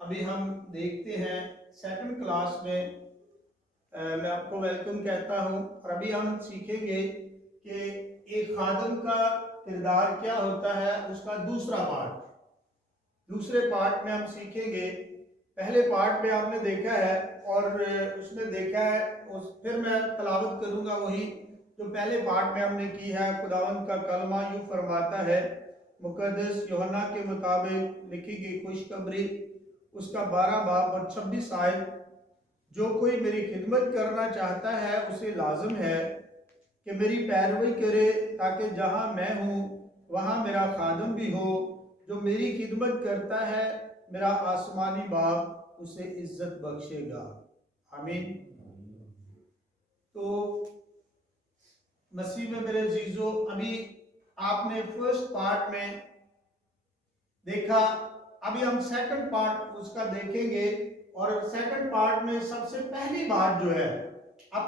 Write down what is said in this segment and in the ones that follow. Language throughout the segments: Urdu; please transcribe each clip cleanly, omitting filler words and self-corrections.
ابھی ہم دیکھتے ہیں سیکنڈ کلاس میں میں آپ کو ویلکم کہتا ہوں، اور ابھی ہم سیکھیں گے کہ ایک خادم کا کردار کیا ہوتا ہے، اس کا دوسرا پارٹ۔ دوسرے پارٹ میں ہم سیکھیں گے، پہلے پارٹ میں آپ نے دیکھا ہے اور اس میں دیکھا ہے، پھر میں تلاوت کروں گا وہی جو پہلے پارٹ میں ہم نے کی ہے۔ خداوند کا کلمہ یوں فرماتا ہے، مقدس یوحنا کے مطابق لکھی گئی خوشخبری اس کا 12 باب اور 26 آیت، جو کوئی میری خدمت کرنا چاہتا ہے اسے لازم ہے کہ میری پیروی کرے، تاکہ جہاں میں ہوں وہاں میرا خادم بھی ہو۔ جو میری خدمت کرتا ہے میرا آسمانی باپ اسے عزت بخشے گا۔ آمین۔ تو مسیح میں میرے عزیزو، ابھی آپ نے فرسٹ پارٹ میں دیکھا، ابھی ہم سیکنڈ پارٹ اس کا دیکھیں گے، اور سیکنڈ پارٹ میں سب سے پہلی بات جو ہے، اب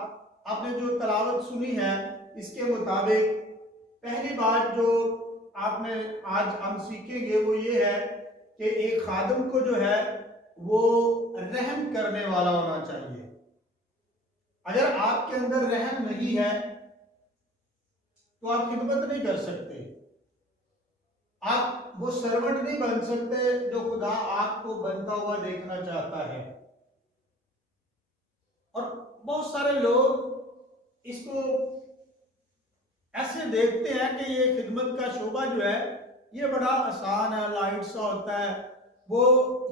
آپ نے جو تلاوت سنی ہے اس کے مطابق پہلی بات جو آپ نے آج ہم سیکھیں گے وہ یہ ہے کہ ایک خادم کو جو ہے وہ رحم کرنے والا ہونا چاہیے۔ اگر آپ کے اندر رحم نہیں ہے تو آپ خدمت نہیں کر سکتے، آپ وہ سرونٹ نہیں بن سکتے جو خدا آپ کو بنتا ہوا دیکھنا چاہتا ہے۔ اور بہت سارے لوگ اس کو ایسے دیکھتے ہیں کہ یہ خدمت کا شعبہ جو ہے یہ بڑا آسان ہے، لائٹ سا ہوتا ہے۔ وہ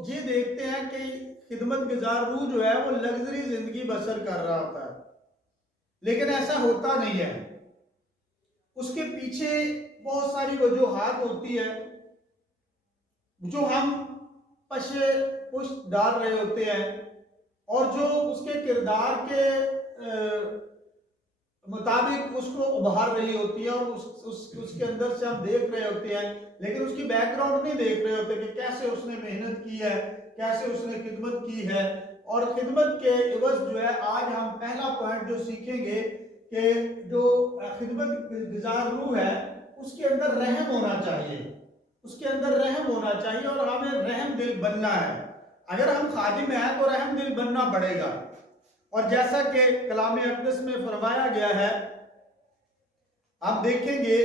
یہ دیکھتے ہیں کہ خدمت گزار روح جو ہے وہ لگژری زندگی بسر کر رہا ہوتا ہے، لیکن ایسا ہوتا نہیں ہے۔ اس کے پیچھے بہت ساری وجوہات ہوتی ہے جو ہم پشت ڈال رہے ہوتے ہیں، اور جو اس کے کردار کے مطابق اس کو ابھار رہی ہوتی ہے، اور اس کے اندر سے ہم دیکھ رہے ہوتے ہیں، لیکن اس کی بیک گراؤنڈ نہیں دیکھ رہے ہوتے کہ کیسے اس نے محنت کی ہے، کیسے اس نے خدمت کی ہے۔ اور خدمت کے عوض جو ہے آج ہم پہلا پوائنٹ جو سیکھیں گے کہ جو خدمت گزار روح ہے اس کے اندر رحم ہونا چاہیے، اس کے اندر رحم ہونا چاہیے، اور ہمیں رحم دل بننا ہے۔ اگر ہم خادم ہیں تو رحم دل بننا پڑے گا، اور جیسا کہ کلام اقدس میں فرمایا گیا ہے، آپ دیکھیں گے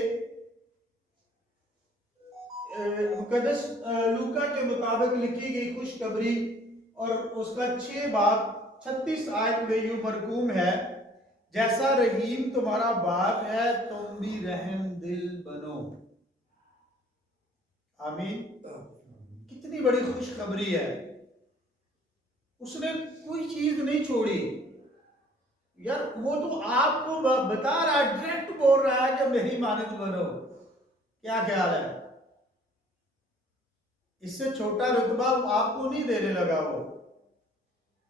مقدس لوکا کے مطابق لکھی گئی خوشخبری اور اس کا 6 باب 36 آیت میں یوں مرقوم ہے، جیسا رحیم تمہارا باپ ہے تم بھی رحم دل بنو۔ آمین۔ کتنی بڑی خوشخبری ہے، اس نے کوئی چیز نہیں چھوڑی یار، وہ تو آپ کو بتا رہا ہے، ڈائریکٹ بول رہا ہے کہ میری مانند بنو۔ کیا خیال ہے؟ اس سے چھوٹا رتبہ آپ کو نہیں دینے لگا وہ،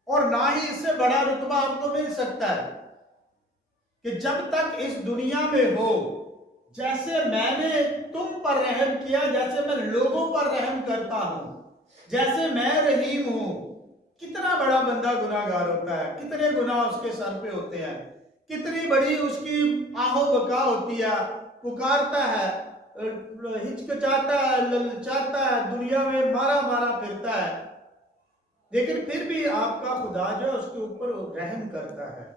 اور نہ ہی اس سے بڑا رتبہ آپ کو مل سکتا ہے، کہ جب تک اس دنیا میں ہو، جیسے میں نے تم پر رحم کیا، جیسے میں لوگوں پر رحم کرتا ہوں، جیسے میں رحیم ہوں۔ کتنا بڑا بندہ گناہ گار ہوتا ہے، کتنے گناہ اس کے سر پہ ہوتے ہیں، کتنی بڑی اس کی آہو بکا ہوتی ہے، پکارتا ہے، ہچکچاتا ہے، للچاتا ہے، دنیا میں مارا مارا پھرتا ہے، لیکن پھر بھی آپ کا خدا جو اس کے اوپر رحم کرتا ہے۔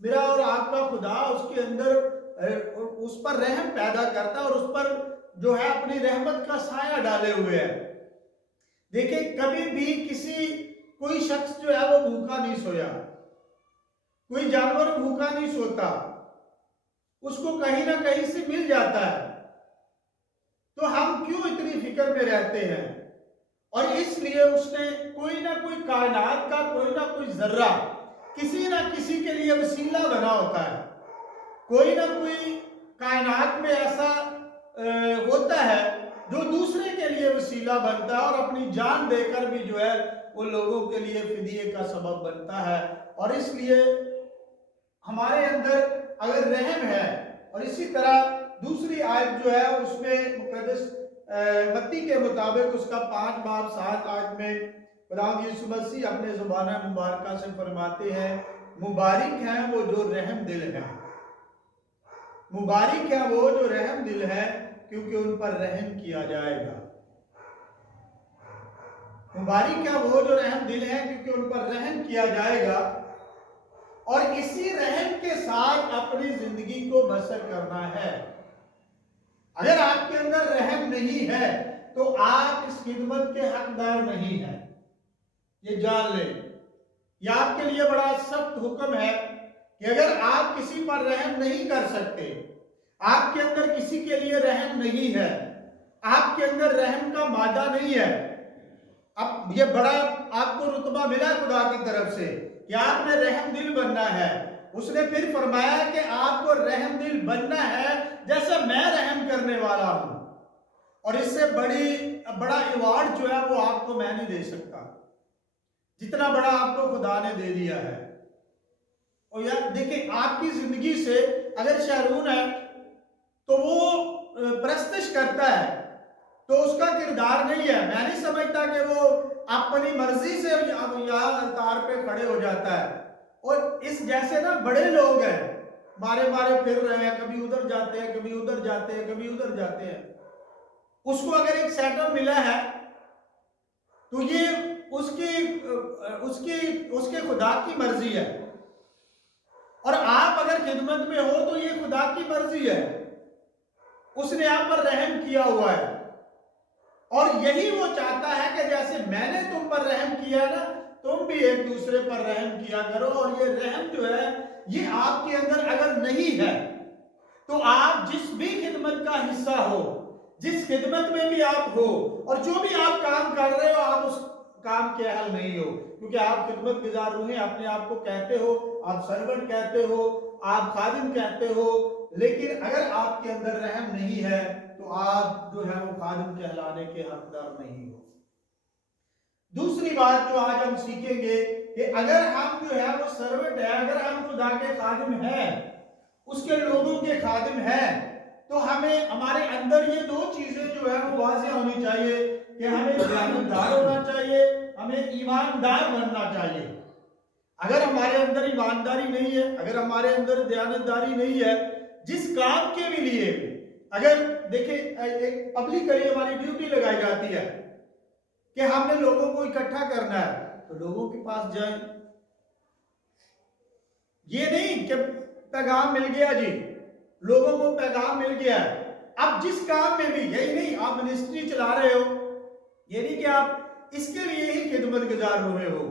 میرا اور آپ کا خدا اس کے اندر اس پر رحم پیدا کرتا ہے، اور اس پر جو ہے اپنی رحمت کا سایہ ڈالے ہوئے ہے۔ دیکھیں، کبھی بھی کوئی شخص جو ہے وہ بھوکا نہیں سویا، کوئی جانور بھوکا نہیں سوتا، اس کو کہیں نہ کہیں سے مل جاتا ہے۔ تو ہم کیوں اتنی فکر میں رہتے ہیں؟ اور اس لیے اس نے کوئی نہ کوئی کائنات کا کوئی نہ کوئی ذرہ کسی نہ کسی کے لیے وسیلہ بنا ہوتا ہے۔ کوئی نہ کوئی کائنات میں ایسا ہوتا ہے جو دوسرے کے لیے وسیلہ بنتا ہے، اور اپنی جان دے کر بھی جو ہے وہ لوگوں کے لیے فدیے کا سبب بنتا ہے۔ اور اس لیے ہمارے اندر اگر رحم ہے، اور اسی طرح دوسری آیت جو ہے اس میں مقدس متی کے مطابق اس کا 5 باب 7 آیت میں خداوند یسوع مسیح اپنے زبانہ مبارکہ سے فرماتے ہیں، مبارک ہیں وہ جو رحم دل ہیں، مبارک ہے وہ جو رحم دل ہے، کیونکہ ان پر رحم کیا جائے گا۔ مبارک ہے وہ جو رحم دل ہے، کیونکہ ان پر رحم کیا جائے گا، اور اسی رحم کے ساتھ اپنی زندگی کو بسر کرنا ہے۔ اگر آپ کے اندر رحم نہیں ہے تو آپ اس خدمت کے حقدار نہیں ہیں، یہ جان لیں۔ یہ آپ کے لیے بڑا سخت حکم ہے کہ اگر آپ کسی پر رحم نہیں کر سکتے، آپ کے اندر کسی کے لیے رحم نہیں ہے، آپ کے اندر رحم کا مادہ نہیں ہے، اب یہ بڑا آپ کو رتبہ ملا خدا کی طرف سے کہ آپ نے رحم دل بننا ہے۔ اس نے پھر فرمایا کہ آپ کو رحم دل بننا ہے جیسے میں رحم کرنے والا ہوں، اور اس سے بڑا ایوارڈ جو ہے وہ آپ کو میں نہیں دے سکتا جتنا بڑا آپ کو خدا نے دے دیا ہے۔ اور یار دیکھیں، آپ کی زندگی سے اگر شہرون ہے تو وہ پرستش کرتا ہے تو اس کا کردار نہیں ہے، میں نہیں سمجھتا کہ وہ اپنی مرضی سے یہاں الطار پہ کھڑے ہو جاتا ہے۔ اور اس جیسے نا بڑے لوگ ہیں، مارے پھر رہے ہیں، کبھی ادھر جاتے ہیں، کبھی ادھر جاتے ہیں، کبھی ادھر جاتے ہیں، اس کو اگر ایک سیٹ اپ ملا ہے تو یہ اس کے خدا کی مرضی ہے، اور آپ اگر خدمت میں ہو تو یہ خدا کی مرضی ہے، اس نے آپ پر رحم کیا ہوا ہے، اور یہی وہ چاہتا ہے کہ جیسے میں نے تم پر رحم کیا نا، تم بھی ایک دوسرے پر رحم کیا کرو۔ اور یہ رحم جو ہے یہ آپ کے اندر اگر نہیں ہے تو آپ جس بھی خدمت کا حصہ ہو، جس خدمت میں بھی آپ ہو، اور جو بھی آپ کام کر رہے ہو، آپ اس کام کے اہل نہیں ہو، کیونکہ آپ خدمت گزار روح ہیں، اپنے آپ کو کہتے ہو، آپ سرونٹ کہتے ہو، آپ خادم کہتے ہو، لیکن اگر آپ کے اندر رحم نہیں ہے تو آپ جو ہے وہ خادم کہلانے کے حقدار نہیں ہو۔ دوسری بات جو آج ہم سیکھیں گے کہ اگر ہم جو ہے وہ سرونٹ ہے، اگر ہم خدا کے خادم ہیں، اس کے لوگوں کے خادم ہیں، تو ہمیں ہمارے اندر یہ دو چیزیں جو ہے وہ واضح ہونی چاہیے کہ ہمیں دیانتدار ہونا چاہیے، ہمیں ایماندار بننا چاہیے۔ اگر ہمارے اندر ایمانداری نہیں ہے، اگر ہمارے اندر دیانتداری نہیں ہے، جس کام کے بھی لیے اگر دیکھیں ایک پبلکلی ہماری ڈیوٹی لگائی جاتی ہے کہ ہم نے لوگوں کو اکٹھا کرنا ہے تو لوگوں کے پاس جائیں، یہ نہیں کہ پیغام مل گیا جی، لوگوں کو پیغام مل گیا ہے۔ اب جس کام میں بھی یہی نہیں، آپ منسٹری چلا رہے ہو، یہ نہیں کہ آپ اس کے لیے ہی خدمت گزار ہوئے ہو،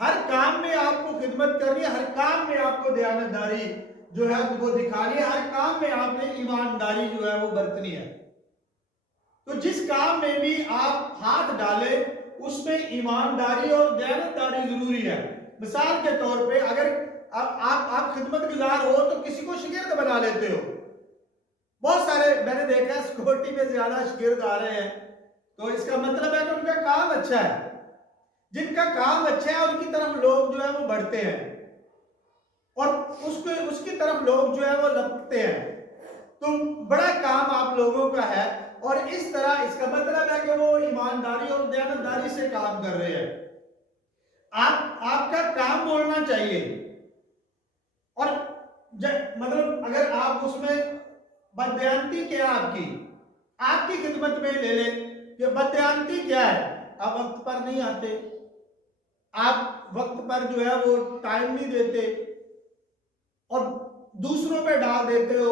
ہر کام میں آپ کو خدمت کرنی ہے، ہر کام میں آپ کو دیانتداری جو ہے وہ دکھانی ہے، ہر کام میں آپ نے ایمانداری جو ہے وہ برتنی ہے۔ تو جس کام میں بھی آپ ہاتھ ڈالیں اس میں ایمانداری اور دیانتداری ضروری ہے۔ مثال کے طور پہ اگر آپ خدمت گزار ہو تو کسی کو شاگرد بنا لیتے ہو، بہت سارے میں نے دیکھا سیکورٹی میں زیادہ شاگرد آ رہے ہیں، تو اس کا مطلب ہے کہ ان کا کام اچھا ہے، جن کا کام اچھا ہے ان کی طرف لوگ جو ہے وہ بڑھتے ہیں، اور اس کی طرف لوگ جو ہے وہ لپکتے ہیں، تو بڑا کام آپ لوگوں کا ہے، اور اس طرح اس کا مطلب ہے کہ وہ ایمانداری اور دیانتداری سے کام کر رہے ہیں۔ آپ کا کام بولنا چاہیے، اور مطلب اگر آپ اس میں بددیانتی کیا آپ کی خدمت میں لے لیں کہ بددیانتی کیا ہے، آپ وقت پر نہیں آتے، آپ وقت پر جو ہے وہ ٹائم نہیں دیتے، اور دوسروں پہ ڈال دیتے ہو،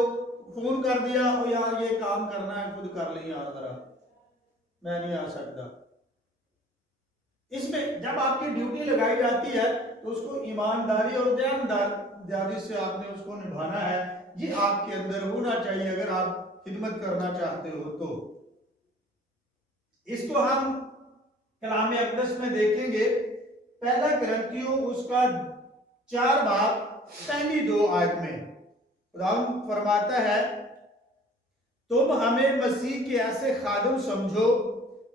فون کر دیا او یار یہ کام کرنا ہے، خود کر لیں یار ذرا، میں نہیں آ سکتا۔ اس میں جب آپ کی ڈیوٹی لگائی جاتی ہے تو اس کو ایمانداری اور دیانتداری سے آپ نے اس کو نبھانا ہے، یہ آپ کے اندر ہونا چاہیے اگر آپ خدمت کرنا چاہتے ہو تو۔ اس کو ہم کلام اقدس میں دیکھیں گے، پہلا کرنتھیوں اس کا 4 باب پہلی 2 آیت میں خداوند فرماتا ہے، تم ہمیں مسیح کے ایسے خادم سمجھو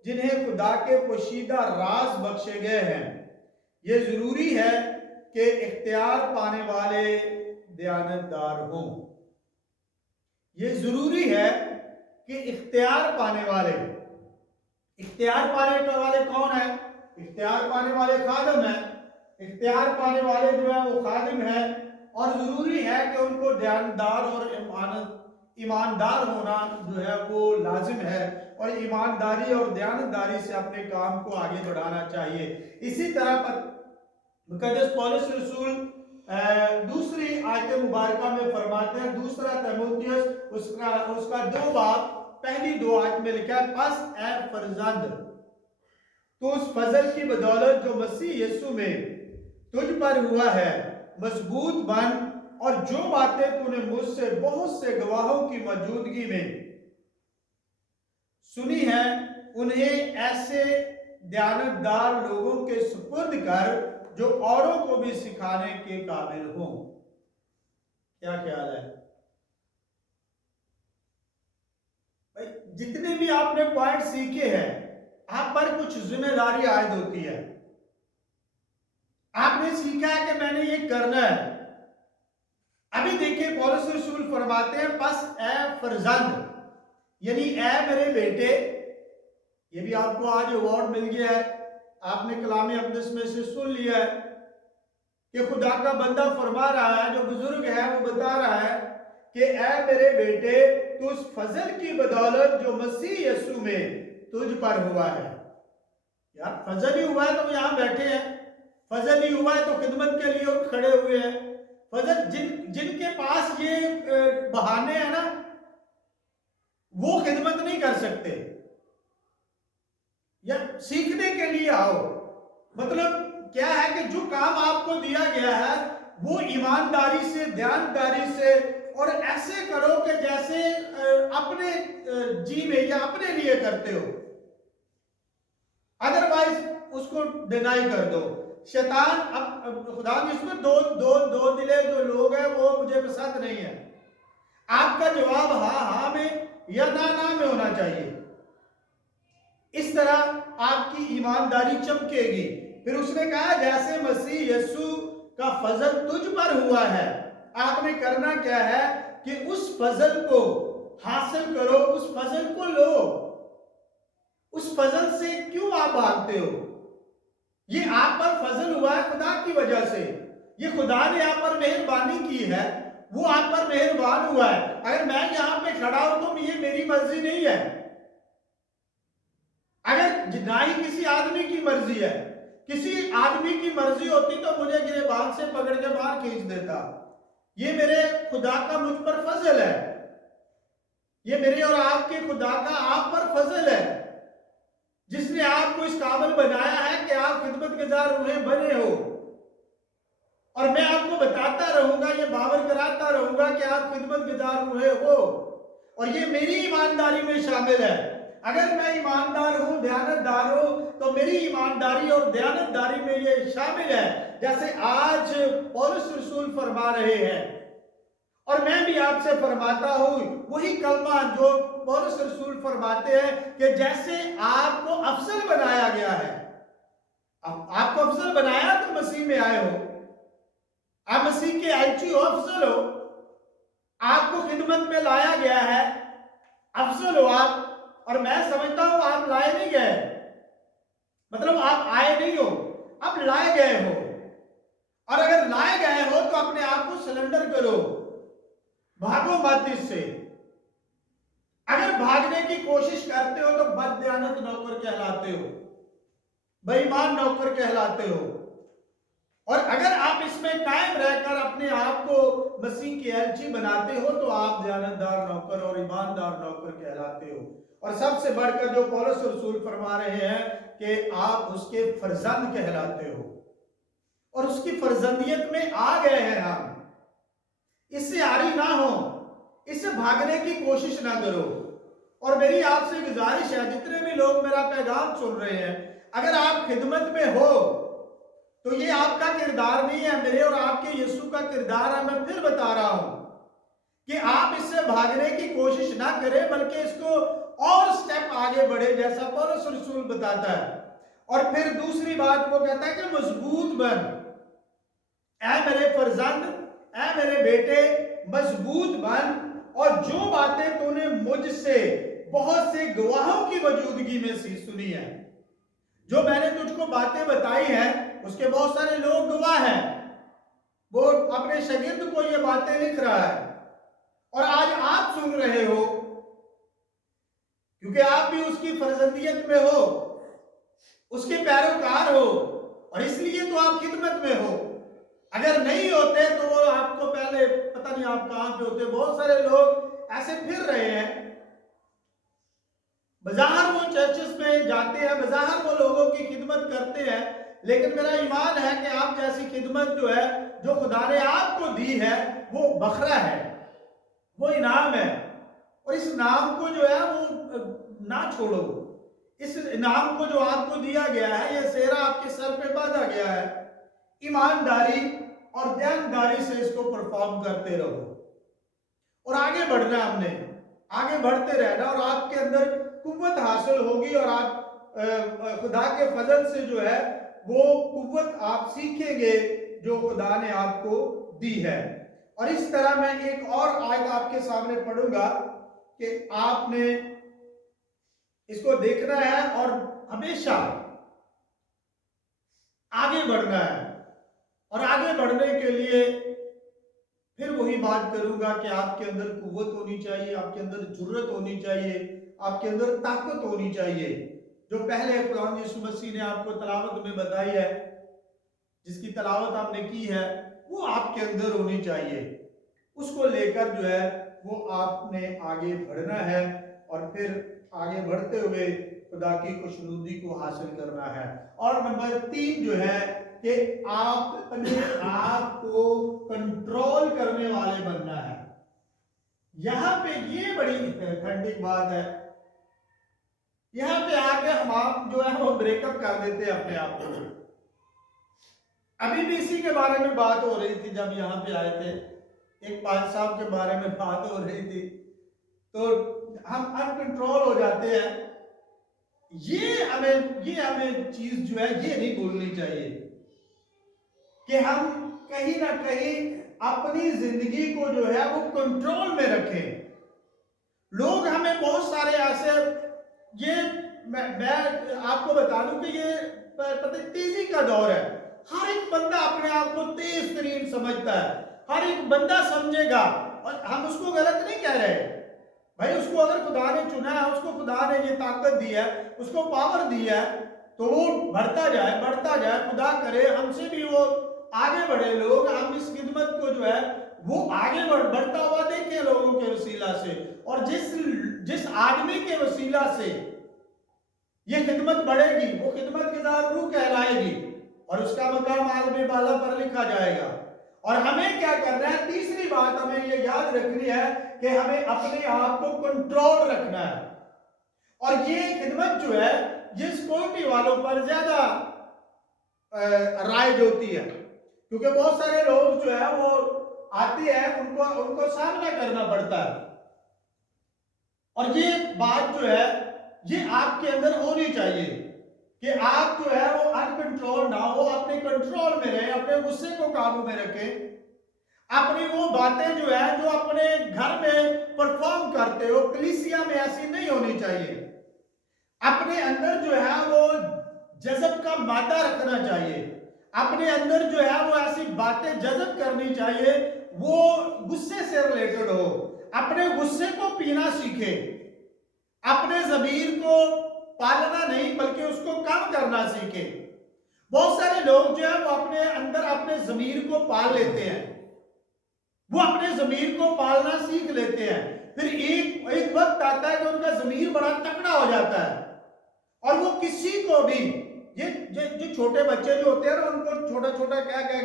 جنہیں خدا کے پوشیدہ راز بخشے گئے ہیں، یہ ضروری ہے کہ اختیار پانے والے دیانتدار ہوں۔ یہ ضروری ہے کہ اختیار پانے والے کون ہیں؟ اختیار پانے والے خادم ہیں، اختیار پانے والے جو ہیں وہ خادم ہیں، اور ضروری ہے کہ ان کو دیانتدار اور ایماندار ہونا جو ہے وہ لازم ہے، اور ایمانداری اور دیانتداری سے اپنے کام کو آگے بڑھانا چاہیے۔ اسی طرح مقدس پولس رسول دوسری آیت مبارکہ میں فرماتے ہیں، دوسرا تیموتھیوس اس کا 2 باب پہلی 2 آیت میں لکھا ہے، پس اے فرزند تو اس فضل کی بدولت جو مسیح یسوع میں تجھ پر ہوا ہے مضبوط بن، اور جو باتیں تو نے مجھ سے بہت سے گواہوں کی موجودگی میں سنی ہیں انہیں ایسے دیانتدار لوگوں کے سپرد کر جو اوروں کو بھی سکھانے کے قابل ہوں۔ کیا خیال ہے بھائی؟ جتنے بھی آپ نے پوائنٹ سیکھے ہیں آپ پر کچھ ذمہ داری عائد ہوتی ہے۔ آپ نے سیکھا ہے کہ میں نے یہ کرنا ہے۔ ابھی دیکھیں پولس رسول فرماتے ہیں، پس اے فرزند، یعنی اے میرے بیٹے۔ یہ بھی آپ کو آج ایوارڈ مل گیا ہے، آپ نے کلام اقدس میں سے سن لیا ہے کہ خدا کا بندہ فرما رہا ہے، جو بزرگ ہے وہ بتا رہا ہے کہ اے میرے بیٹے تو اس فضل کی بدولت جو مسیح یسوع میں تجھ پر ہوا ہے۔ یار فضل ہی ہوا ہے تو یہاں بیٹھے ہیں، فضل ہی ہوا ہے تو خدمت کے لیے کھڑے ہوئے ہیں۔ فضل جن کے پاس یہ بہانے ہیں نا وہ خدمت نہیں کر سکتے۔ یا سیکھنے کے لیے آؤ، مطلب کیا ہے کہ جو کام آپ کو دیا گیا ہے وہ ایمانداری سے، دیانتداری سے، اور ایسے کرو کہ جیسے اپنے جی میں یا اپنے لیے کرتے ہو، ادروائز اس کو ڈینائی کر دو۔ شیطان خدا نے اس میں دو دلے جو لوگ ہیں وہ مجھے پسند نہیں ہے۔ آپ کا جواب ہاں ہاں میں یا نہ میں ہونا چاہیے، اس طرح آپ کی ایمانداری چمکے گی۔ پھر اس نے کہا جیسے مسیح یسوع کا فضل تجھ پر ہوا ہے، آپ نے کرنا کیا ہے کہ اس فضل کو حاصل کرو، اس فضل کو لو۔ اس فضل سے کیوں آپ بھاگتے ہو؟ یہ آپ پر فضل ہوا ہے خدا کی وجہ سے، یہ خدا نے آپ پر مہربانی کی ہے، وہ آپ پر مہربان ہوا ہے۔ اگر میں یہاں پہ کھڑا ہوں تو یہ میری مرضی نہیں ہے، اگر نہ ہی کسی آدمی کی مرضی ہے۔ کسی آدمی کی مرضی ہوتی تو مجھے گریبان سے پکڑ کے باہر کھینچ دیتا۔ یہ میرے خدا کا مجھ پر فضل ہے، یہ میرے اور آپ کے خدا کا آپ پر فضل ہے، جس نے آپ کو اس قابل بنایا ہے کہ آپ خدمت گزار انہیں بنے ہو۔ اور میں آپ کو بتاتا رہوں گا، یہ باور کراتا رہوں گا کہ آپ خدمت گزار انہیں ہو، اور یہ میری ایمانداری میں شامل ہے۔ اگر میں ایماندار ہوں، دیانتدار ہوں، تو میری ایمانداری اور دیانتداری میں یہ شامل ہے، جیسے آج پولس رسول فرما رہے ہیں، اور میں بھی آپ سے فرماتا ہوں وہی کلمہ جو پولس رسول فرماتے ہیں کہ جیسے آپ کو افضل بنایا گیا ہے، آپ کو افضل بنایا تو مسیح میں آئے ہو، آپ مسیح کے ایلچی ہو، افضل ہو، آپ کو خدمت میں لایا گیا ہے، افضل ہو آپ۔ اور میں سمجھتا ہوں آپ لائے نہیں گئے، مطلب آپ آئے نہیں ہو، آپ لائے گئے ہو۔ اور اگر لائے گئے ہو تو اپنے آپ کو سلنڈر کرو، بھاگو مت اس سے۔ اگر بھاگنے کی کوشش کرتے ہو تو بد دیانت نوکر کہلاتے ہو، بے ایمان نوکر کہلاتے ہو۔ اور اگر آپ اس میں قائم رہ کر اپنے آپ کو مسیح کی ایلچی بناتے ہو تو آپ دیانتدار نوکر اور ایماندار نوکر کہلاتے ہو۔ اور سب سے بڑھ کر جو پولس رسول فرما رہے ہیں کہ آپ اس کے فرزند کہلاتے ہو، اور اس کی فرزندیت میں آ گئے ہیں ہم۔ اس سے عاری نہ ہو، اس سے بھاگنے کی کوشش نہ کرو۔ اور میری آپ سے گزارش ہے، جتنے بھی لوگ میرا پیغام سن رہے ہیں، اگر آپ خدمت میں ہو تو یہ آپ کا کردار نہیں ہے، میرے اور آپ کے یسوع کا کردار ہے۔ میں پھر بتا رہا ہوں کہ آپ اس سے بھاگنے کی کوشش نہ کریں، بلکہ اس کو اور سٹیپ آگے بڑھے، جیسا پولس رسول بتاتا ہے۔ اور پھر دوسری بات وہ کہتا ہے کہ مضبوط بن، اے میرے فرزند، اے میرے بیٹے مضبوط بن، اور جو باتیں تو نے مجھ سے بہت سے گواہوں کی موجودگی میں سنی ہے، جو میں نے تجھ کو باتیں بتائی ہیں اس کے بہت سارے لوگ گواہ ہیں، وہ اپنے شاگرد کو یہ باتیں لکھ رہا ہے، اور آج آپ سن رہے ہو۔ کیونکہ آپ بھی اس کی فرزندیت میں ہو، اس کے پیروکار ہو، اور اس لیے تو آپ خدمت میں ہو۔ اگر نہیں ہوتے تو وہ آپ کو پہلے پتہ نہیں آپ کہاں پہ ہوتے۔ بہت سارے لوگ ایسے پھر رہے ہیں، بظاہر وہ چرچز میں جاتے ہیں، بظاہر وہ لوگوں کی خدمت کرتے ہیں، لیکن میرا ایمان ہے کہ آپ جیسی خدمت جو ہے، جو خدا نے آپ کو دی ہے، وہ بکھرا ہے، وہ انعام ہے، اور اس نام کو جو ہے وہ نہ چھوڑو۔ اس انعام کو جو آپ کو دیا گیا ہے، یہ سہرا آپ کے سر پہ باندھا گیا ہے، ایمانداری اور دیانتداری سے اس کو پرفارم کرتے رہو، اور آگے بڑھنا، ہم نے آگے بڑھتے رہنا، اور آپ کے اندر قوت حاصل ہوگی، اور آپ خدا کے فضل سے جو ہے وہ قوت آپ سیکھیں گے جو خدا نے آپ کو دی ہے۔ اور اس طرح میں ایک اور آیت آپ کے سامنے پڑھوں گا کہ آپ نے اس کو دیکھنا ہے اور ہمیشہ آگے بڑھنا ہے، اور آگے بڑھنے کے لیے پھر وہی بات کروں گا کہ آپ کے اندر قوت ہونی چاہیے، آپ کے اندر جرت ہونی چاہیے، آپ کے اندر طاقت ہونی چاہیے، جو پہلے قرآن یسوع مسیح نے آپ کو تلاوت میں بتائی ہے، جس کی تلاوت آپ نے کی ہے، وہ آپ کے اندر ہونی چاہیے۔ اس کو لے کر جو ہے وہ آپ نے آگے بڑھنا ہے، اور پھر آگے بڑھتے ہوئے خدا کی خوشنودی کو حاصل کرنا ہے۔ اور نمبر 3 جو ہے کہ آپ اپنے آپ کو کنٹرول کرنے والے بننا ہے۔ یہاں پہ یہ بڑی ٹھنڈی بات ہے، یہاں پہ آگے ہم جو ہے وہ بریک اپ کر دیتے ہیں اپنے آپ کو۔ ابھی بھی اسی کے بارے میں بات ہو رہی تھی جب یہاں پہ آئے تھے، ایک پانچ صاحب کے بارے میں بات ہو رہی تھی، تو ہم انکنٹرول ہو جاتے ہیں۔ یہ ہمیں چیز جو ہے یہ نہیں بھولنی چاہیے کہ ہم کہیں نہ کہیں اپنی زندگی کو جو ہے وہ کنٹرول میں رکھیں۔ لوگ ہمیں بہت سارے ایسے، میں آپ کو بتا دوں کہ یہ پتہ تیزی کا دور ہے، ہر ایک بندہ اپنے آپ کو تیز ترین سمجھتا ہے، ہر ایک بندہ سمجھے گا، اور ہم اس کو غلط نہیں کہہ رہے بھائی۔ اس کو اگر خدا نے چنا ہے، اس کو خدا نے یہ طاقت دی ہے، اس کو پاور دی ہے، تو وہ بڑھتا جائے، خدا کرے ہم سے بھی وہ آگے بڑھے لوگ، ہم اس خدمت کو جو ہے وہ آگے بڑھتا ہوا دیکھیں لوگوں کے وسیلہ سے، اور جس آدمی کے وسیلہ سے یہ خدمت بڑھے گی، وہ خدمت گزار روح کہلائے گی، اور اس کا مقام عالم بالا پر لکھا جائے گا۔ اور ہمیں کیا کرنا ہے؟ تیسری بات ہمیں یہ یاد رکھنی ہے کہ ہمیں اپنے آپ کو کنٹرول رکھنا ہے، اور یہ خدمت جو ہے یہ سیکورٹی والوں پر زیادہ رائج ہوتی ہے، کیونکہ بہت سارے لوگ جو ہے وہ آتے ہیں، ان کو سامنا کرنا پڑتا ہے، اور یہ بات جو ہے یہ آپ کے اندر ہونی چاہیے کہ آپ جو ہے وہ انکنٹرول نہ ہو، اپنے کنٹرول میں رہیں، اپنے غصے کو قابو میں رکھیں، اپنی وہ باتیں جو ہے جو اپنے گھر میں پرفارم کرتے ہو، کلیسیا میں ایسی نہیں ہونی چاہیے۔ اپنے اندر جو ہے وہ جذب کا مادہ رکھنا چاہیے، اپنے اندر جو ہے وہ ایسی باتیں جذب کرنی چاہیے وہ غصے سے ریلیٹڈ ہو، اپنے غصے کو پینا سیکھے، اپنے ضمیر کو پالنا نہیں بلکہ اس کو کم کرنا سیکھے۔ بہت سارے لوگ جو ہے وہ اپنے اندر اپنے ضمیر کو پال لیتے ہیں، وہ اپنے ضمیر کو پالنا سیکھ لیتے ہیں، پھر ایک وقت آتا ہے کہ ان کا ضمیر بڑا تکڑا ہو جاتا ہے، اور وہ کسی کو بھی، یہ چھوٹے بچے جو ہوتے ہیں نا، ان کو چھوٹا چھوٹا کہہ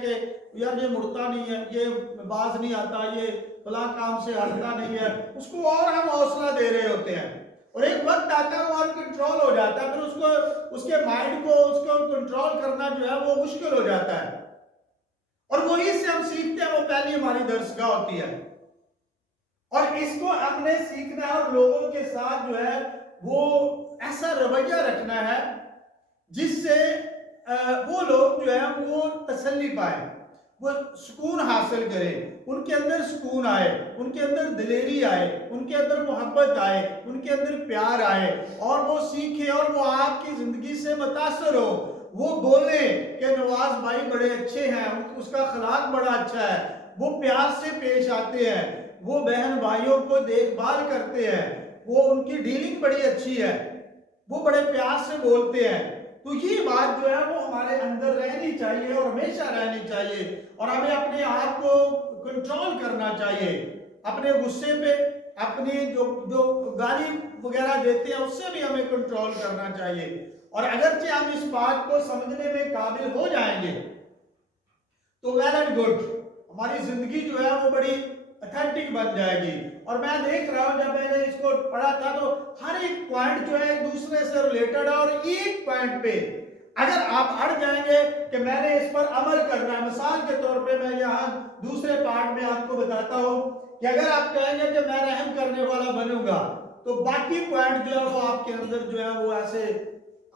کے یار یہ مڑتا نہیں ہے، یہ باز نہیں آتا، یہ فلاں کام سے ہٹتا نہیں ہے، اس کو اور ہم حوصلہ دے رہے ہوتے ہیں، اور ایک وقت آتا ہے وہ انکنٹرول ہو جاتا ہے، پھر اس کے مائنڈ کو اس کو کنٹرول کرنا جو ہے وہ مشکل ہو جاتا ہے، اور وہی سے ہم سیکھتے ہیں، وہ پہلی ہماری درسگاہ ہوتی ہے، اور اس کو ہم نے سیکھنا ہے، اور لوگوں کے ساتھ جو ہے وہ ایسا رویہ رکھنا ہے جس سے وہ لوگ جو ہے وہ تسلی پائیں، وہ سکون حاصل کریں، ان کے اندر سکون آئے، ان کے اندر دلیری آئے، ان کے اندر محبت آئے، ان کے اندر پیار آئے، اور وہ سیکھیں، اور وہ آپ کی زندگی سے متاثر ہو، وہ بولیں کہ نواز بھائی بڑے اچھے ہیں، اس کا اخلاق بڑا اچھا ہے، وہ پیار سے پیش آتے ہیں، وہ بہن بھائیوں کو دیکھ بھال کرتے ہیں، وہ ان کی ڈیلنگ بڑی اچھی ہے، وہ بڑے پیار سے بولتے ہیں. تو یہ بات جو ہے وہ ہمارے اندر رہنی چاہیے اور ہمیشہ رہنی چاہیے، اور ہمیں اپنے آپ کو کنٹرول کرنا چاہیے. اپنے غصے پہ، اپنی جو گالی وغیرہ دیتے ہیں اس سے بھی ہمیں کنٹرول کرنا چاہیے. اور اگرچہ ہم اس بات کو سمجھنے میں قابل ہو جائیں گے تو ویل اینڈ گڈ، ہماری زندگی جو ہے وہ بڑی اتھینٹک بن جائے گی. اور میں دیکھ رہا ہوں، جب میں نے اس کو پڑھا تھا تو ہر ایک پوائنٹ جو ہے ایک دوسرے سے ریلیٹڈ ہے، اور ایک پوائنٹ پہ اگر آپ اڑ جائیں گے کہ میں نے اس پر عمل کرنا ہے. مثال کے طور پہ میں یہاں دوسرے پارٹ میں آپ کو بتاتا ہوں کہ اگر آپ کہیں گے کہ میں رحم کرنے والا بنوں گا تو باقی پوائنٹ جو ہے وہ آپ کے اندر جو ہے وہ ایسے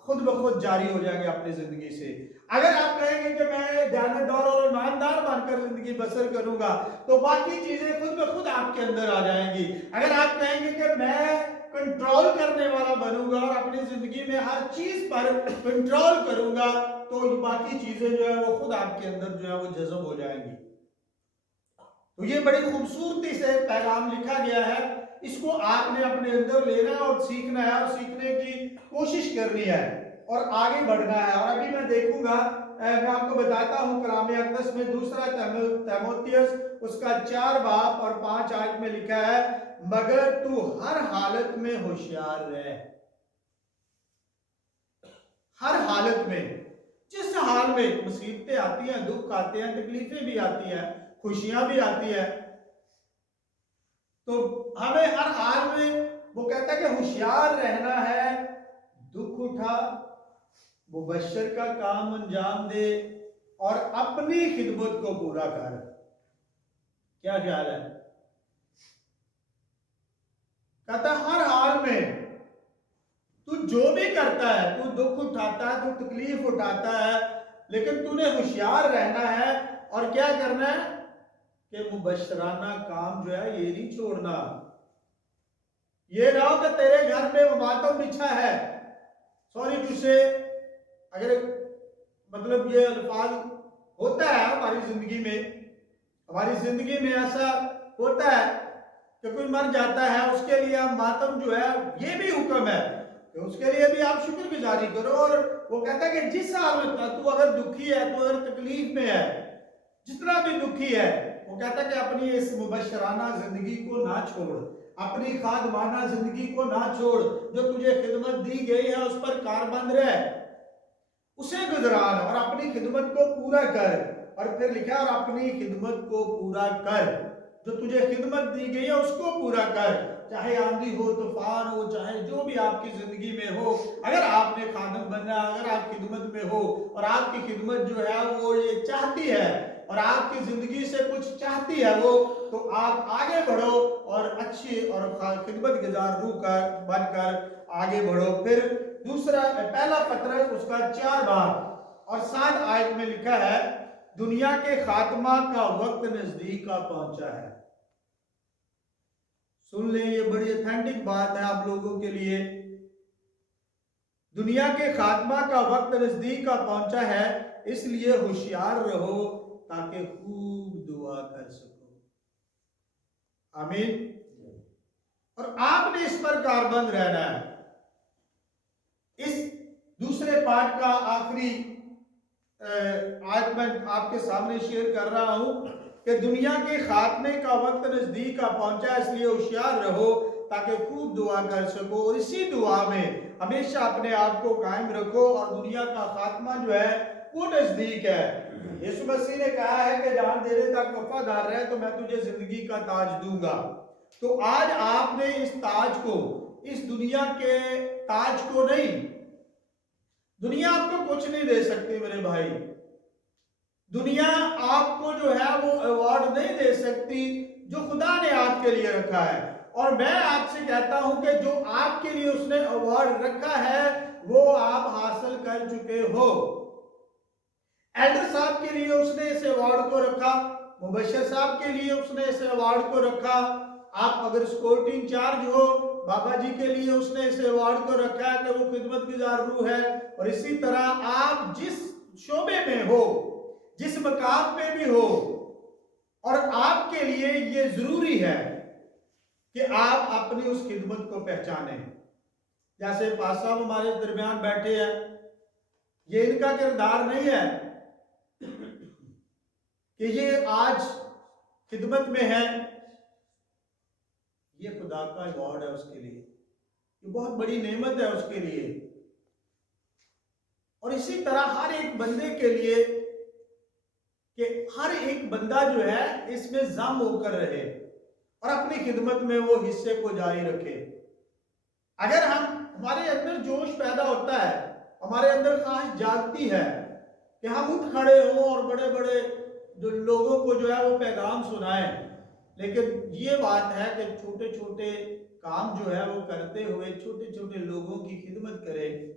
خود بخود جاری ہو جائیں گے اپنی زندگی سے. اگر آپ کہیں گے کہ میں دیانتدار اور ایماندار بن کر زندگی بسر کروں گا تو باقی چیزیں خود بخود آپ کے اندر آ جائیں گی. اگر آپ کہیں گے کہ میں کنٹرول کرنے والا بنوں گا اور اپنی زندگی میں ہر چیز پر کنٹرول کروں گا تو باقی چیزیں جو ہے وہ خود آپ کے اندر جو ہے وہ جذب ہو جائیں گی. تو یہ بڑی خوبصورتی سے پیغام لکھا گیا ہے. اس کو آپ نے اپنے اندر لینا ہے اور سیکھنا ہے، اور سیکھنے کی کوشش کرنی ہے اور آگے بڑھنا ہے. اور ابھی میں دیکھوں گا، میں آپ کو بتاتا ہوں کلام اقدس میں دوسرا تیموتھیوس اس کا 4 باب اور 5 آیت میں لکھا ہے، مگر تو ہر حالت میں ہوشیار رہ. ہر حالت میں، جس حال میں مصیبتیں آتی ہیں، دکھ آتے ہیں، تکلیفیں بھی آتی ہیں، خوشیاں بھی آتی ہیں، تو ہمیں ہر حال میں وہ کہتا ہے کہ ہوشیار رہنا ہے. دکھ اٹھا، مبشر کا کام انجام دے اور اپنی خدمت کو پورا کر. کیا خیال ہے؟ کہتا ہر حال میں تو جو بھی کرتا ہے، تو دکھ اٹھاتا ہے، تو تکلیف اٹھاتا ہے، لیکن تو نے ہوشیار رہنا ہے اور کیا کرنا ہے کہ مبشرانہ کام جو ہے یہ نہیں چھوڑنا. یہ نہ ہو کہ تیرے گھر میں ماتم بچھا ہے، سوری ٹو سے، اگر مطلب یہ الفاظ ہوتا ہے ہماری زندگی میں ایسا ہوتا ہے کہ کوئی مر جاتا ہے، اس کے لیے ہم ماتم جو ہے، یہ بھی حکم ہے کہ اس کے لیے بھی آپ شکر گزاری کرو. اور وہ کہتا ہے کہ جس حال میں تو اگر دکھی ہے، تو اگر تکلیف میں ہے، جتنا بھی دکھی ہے، وہ کہتا ہے کہ اپنی اس مبشرانہ زندگی کو نہ چھوڑ، اپنی خادمانہ زندگی کو نہ چھوڑ، جو تجھے خدمت دی گئی ہے اس پر کاربند رہ، اسے گزران اور اپنی خدمت کو پورا کر. اور پھر لکھا اور اپنی خدمت کو پورا کر، جو تجھے خدمت دی گئی ہے اس کو پورا کر، چاہے آندھی ہو، طوفان ہو، چاہے جو بھی آپ کی زندگی میں ہو. اگر آپ نے خادم بننا، اگر آپ خدمت میں ہو اور آپ کی خدمت جو ہے وہ یہ چاہتی ہے اور آپ کی زندگی سے کچھ چاہتی ہے وہ، تو آپ آگے بڑھو اور اچھی اور خدمت گزار روح بن کر آگے بڑھو. پھر دوسرا پہلا پترس اس کا 4 باب اور 7 آیت میں لکھا ہے، دنیا کے خاتمہ کا وقت نزدیک آ پہنچا ہے. سن لیں، یہ بڑی اتھینٹک بات ہے آپ لوگوں کے لیے. دنیا کے خاتمہ کا وقت نزدیک آ پہنچا ہے، اس لیے ہوشیار رہو تاکہ خوب دعا کر سکو. آمین. اور آپ نے اس پر کاربند رہنا ہے. اس دوسرے پارٹ کا آخری آیت میں آپ کے سامنے شیئر کر رہا ہوں کہ دنیا کے خاتمے کا وقت نزدیک آ پہنچا، اس لیے ہوشیار رہو تاکہ خوب دعا کر سکو. اور اسی دعا میں ہمیشہ اپنے آپ کو قائم رکھو، اور دنیا کا خاتمہ جو ہے وہ نزدیک ہے. یسوع مسیح نے کہا ہے کہ جان دینے تک وفادار رہے تو میں تجھے زندگی کا تاج دوں گا. تو آج آپ نے اس تاج کو، اس دنیا کے تاج کو نہیں، دنیا آپ کو کچھ نہیں دے سکتی میرے بھائی. دنیا آپ کو جو ہے وہ ایوارڈ نہیں دے سکتی جو خدا نے آپ کے لیے رکھا ہے. اور میں آپ سے کہتا ہوں کہ جو آپ کے لیے اس نے ایوارڈ رکھا ہے وہ آپ حاصل کر چکے ہو. ایلڈر صاحب کے لیے اس نے اس ایوارڈ کو رکھا، مبشر صاحب کے لیے اس نے اس ایوارڈ کو رکھا. آپ اگر سکورٹی انچارج ہو، بابا جی کے لیے اس نے اس ایوارڈ کو رکھا ہے کہ وہ خدمت گزار روح ہے. اور اسی طرح آپ جس شعبے میں ہو، جس مقام پہ بھی ہو، اور آپ کے لیے یہ ضروری ہے کہ آپ اپنی اس خدمت کو پہچانیں. جیسے پاس صاحب ہمارے درمیان بیٹھے ہیں، یہ ان کا کردار نہیں ہے کہ یہ آج خدمت میں ہے. یہ خدا کا ایوارڈ ہے اس کے لیے، یہ بہت بڑی نعمت ہے اس کے لیے. اور اسی طرح ہر ایک بندے کے لیے کہ ہر ایک بندہ جو ہے اس میں ضم ہو کر رہے اور اپنی خدمت میں وہ حصے کو جاری رکھے. اگر ہمارے اندر جوش پیدا ہوتا ہے، ہمارے اندر خواہش جاگتی ہے کہ ہم اٹھ کھڑے ہوں اور بڑے بڑے جو لوگوں کو جو ہے وہ پیغام سنائیں، لیکن یہ بات ہے کہ چھوٹے چھوٹے کام جو ہے وہ کرتے ہوئے چھوٹے چھوٹے لوگوں کی خدمت کریں،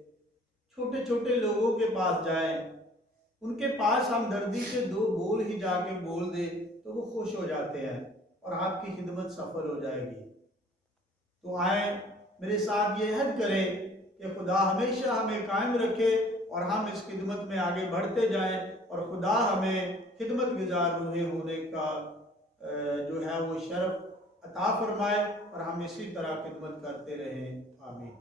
چھوٹے چھوٹے لوگوں کے پاس جائیں، ان کے پاس ہمدردی سے دو بول ہی جا کے بول دے تو وہ خوش ہو جاتے ہیں اور آپ کی خدمت سفل ہو جائے گی. تو آئیں میرے ساتھ یہ عہد کریں کہ خدا ہمیشہ ہمیں قائم رکھے اور ہم اس خدمت میں آگے بڑھتے جائیں اور خدا ہمیں خدمت گزار روح ہونے کا جو ہے وہ شرف عطا فرمائے اور ہم اسی طرح خدمت کرتے رہیں. آمین.